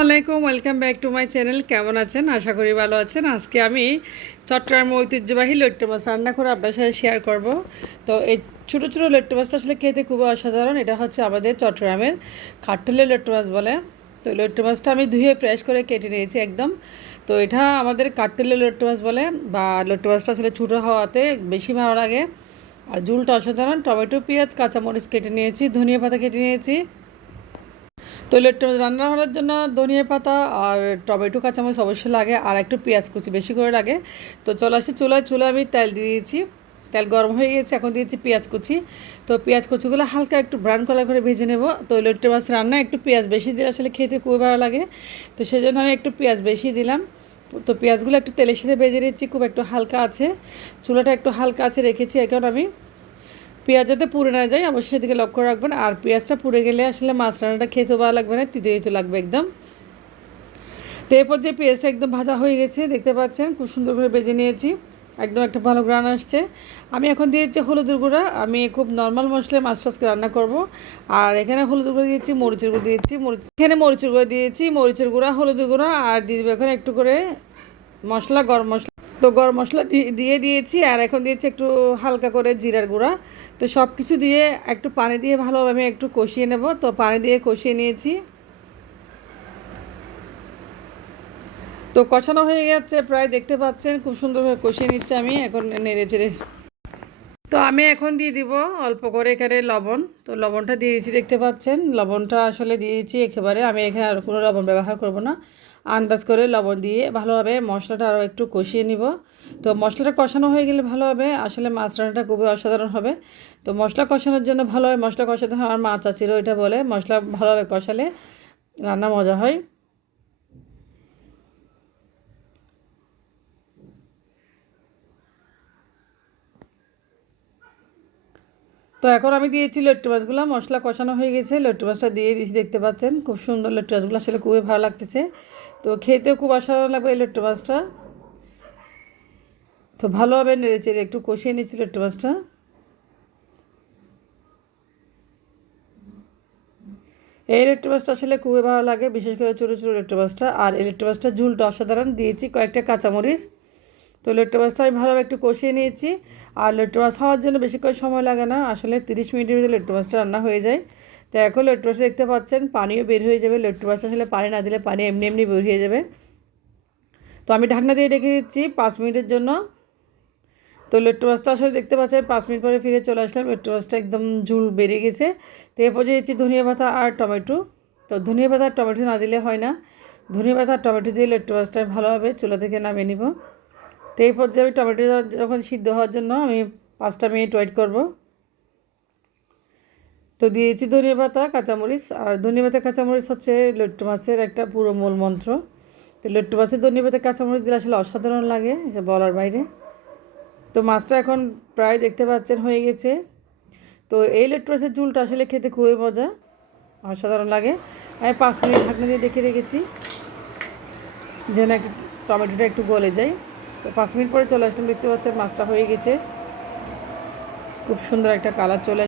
আসসালামাইকুম, welcome back to my channel. কেমন আছেন? আশা করি ভালো আছেন। আজকে আমি চট্টগ্রামের ঐতিহ্যবাহী লট্টু মাছ রান্না করে আপনার সাথে শেয়ার করব। তো এই ছোটো ছোটো লট্টু মাছটা আসলে খেতে খুবই অসাধারণ। এটা হচ্ছে আমাদের চট্টগ্রামের খাট্টলের লট্টু মাছ বলে। তো লট্টু মাছটা আমি ধুয়ে ফ্রেশ করে কেটে নিয়েছি একদম। তো এটা আমাদের কাট্টলের লট্টু মাছ বলে, বা লট্টু মাছটা আসলে ছোটো হওয়াতে বেশি ভালো লাগে। আর ঝুলটা অসাধারণ। টমেটো, পেঁয়াজ, কাঁচামরিচ কেটে নিয়েছি, ধনিয়া পাতা কেটে নিয়েছি। তো রান্না করার জন্য ধনিয়া পাতা আর টমেটো, কাঁচামরিচ অবশ্যই লাগে, আর একটু পেঁয়াজ কুচি বেশি করে লাগে। তো চলে আসি চুলায় আমি তেল দিয়ে দিয়েছি। তেল গরম হয়ে গেছে, এখন দিয়েছি পেঁয়াজ কুচি। তো পেঁয়াজ কুচিগুলো হালকা একটু ব্রাউন কালার করে ভেজে নেব। তো লট্টু মাছ রান্না একটু পেঁয়াজ বেশি দিলে আসলে খেতে খুবই ভালো লাগে। তো সেই জন্য আমি একটু পেঁয়াজ বেশি দিলাম। তো পেঁয়াজগুলো একটু তেলের সাথে ভেজে নিচ্ছি, খুব একটু হালকা আছে। চুলাটা একটু হালকা আছে রেখেছি, এখন আমি পেঁয়াজ যাতে পুড়ে না যায় অবশ্যই সেদিকে লক্ষ্য রাখবেন। আর পেঁয়াজটা পুড়ে গেলে আসলে মাছ রান্নাটা খেতেও ভালো লাগবে না, তিতে তিতে লাগবে একদম। তো এরপর যে পেঁয়াজটা একদম ভাজা হয়ে গেছে, দেখতে পাচ্ছেন খুব সুন্দর করে ভেজে নিয়েছি, একদম একটা ভালো গ্রান আসছে। আমি এখন দিয়েছি হলুদের গুঁড়া। আমি খুব নর্মাল মশলায় মাছ টাছকে রান্না করব। আর এখানে হলুদের গুঁড়ো দিয়েছি, মরিচের গুঁড়ো দিয়েছি, এখানে মরিচের গুঁড়ো দিয়েছি, মরিচের গুঁড়া, হলুদের গুঁড়া, আর দিয়ে দেবো এখন একটু করে মশলা, গরম মশলা। তো গরম মশলা দিয়ে দিয়েছি, আর এখন দিয়েছি একটু হালকা করে জিরার গুঁড়া। তো সব কিছু দিয়ে একটু পানি দিয়ে ভালোভাবে আমি একটু কষিয়ে নেব। তো পানি দিয়ে কষিয়ে নিয়েছি। তো কষানো হয়ে গেছে প্রায়, দেখতে পাচ্ছেন খুব সুন্দরভাবে কষিয়ে নিচ্ছে। আমি এখন নেড়ে চেড়ে, তো আমি এখন দিয়ে দিব অল্প করে এখানে লবণ। তো লবণটা দিয়েছি, দেখতে পাচ্ছেন লবণটা আসলে দিয়েছি একেবারে। আমি এখানে আর কোনো লবণ ব্যবহার করব না, আন্দাজ করে লবণ দিয়ে ভালোভাবে মশলাটা আরও একটু কষিয়ে নিব। তো মশলাটা কষানো হয়ে গেলে ভালোভাবে আসলে মাছ রান্নাটা খুবই অসাধারণ হবে। তো মশলা কষানোর জন্য ভালোভাবে মশলা কষাতে হয়, আমার মা চাচিরও এটা বলে মশলা ভালোভাবে কষালে রান্না মজা হয়। তো এখন আমি দিয়েছি লট্টু মাছগুলো, মশলা কষানো হয়ে গেছে, লট্টু মাছটা দিয়ে দিয়েছি, দেখতে পাচ্ছেন খুব সুন্দর লট্টু মাছগুলো আসলে খুবই ভালো লাগতেছে। তো খেতেও খুব অসাধারণ লাগবে এই লট্টু মাছটা। তো ভালোভাবে নেড়েচেড়ে একটু কষিয়ে নিচ্ছি লট্টু মাছটা। এই লট্টু মাছটা আসলে খুবই ভালো লাগে, বিশেষ করে ছোটো ছোটো লট্টু মাছটা। আর এই লট্টু মাছটা ঝুলটা অসাধারণ, দিয়েছি কয়েকটা কাঁচামরিচ। তো লট্টু মাছটা আমি ভালোভাবে একটু কষিয়ে নিয়েছি। আর লট্টু মাছ হওয়ার জন্য বেশিক্ষণ সময় লাগে না, আসলে 30 মিনিটের ভিতরে লট্টু মাছটা রান্না হয়ে যায়। তো এখন লট্টু মাছটা দেখতে পাচ্ছেন পানিও বের হয়ে যাবে। লট্টু মাছটা আসলে পানি না দিলে পানি এমনি এমনি বের হয়ে যাবে। তো আমি ঢাকনা দিয়ে রেখে দিচ্ছি 5 মিনিটের জন্য। তো লট্টু মাছটা আসলে দেখতে পাচ্ছেন 5 মিনিট পরে ফিরে চলে আসলাম, লট্টু মাছটা একদম ঝুল বেড়ে গেছে। তো এরপর দিয়েছি ধনিয়া পাতা আর টমেটো। তো ধনিয়া পাতা আর টমেটো না দিলে হয় না, ধনিয়া পাতা আর টমেটো দিয়ে লট্টু মাছটা ভালোভাবে চুলা থেকে নামিয়ে নিব। তো এই পর্যায়ে আমি টমেটো যখন সিদ্ধ হওয়ার জন্য আমি 5টা মিনিট ওয়েট করব। তো দিয়েছি ধনিয়া পাতা, কাঁচামরিচ। আর ধনিয়া পাতা কাঁচামরিচ হচ্ছে লট্টু মাছের একটা পুরো মূল মন্ত্র। তো লট্টু মাছের ধনিয়া পাতা কাঁচামরিচ দিলে আসলে অসাধারণ লাগে, এটা বলার বাইরে। তো মাছটা এখন প্রায় দেখতে পাচ্ছেন হয়ে গেছে। তো এই লট্টু মাছের ঝুলটা আসলে খেতে খুবই মজা, অসাধারণ লাগে। আমি 5 মিনিট ঢাকনা দিয়ে দেখে রেখেছি যেন একটু টমেটোটা একটু গলে যায়। তো 5 মিনিট পরে চলে আসলাম, দেখতে পাচ্ছেন মাছটা হয়ে গেছে, খুব সুন্দর একটা কালার চলে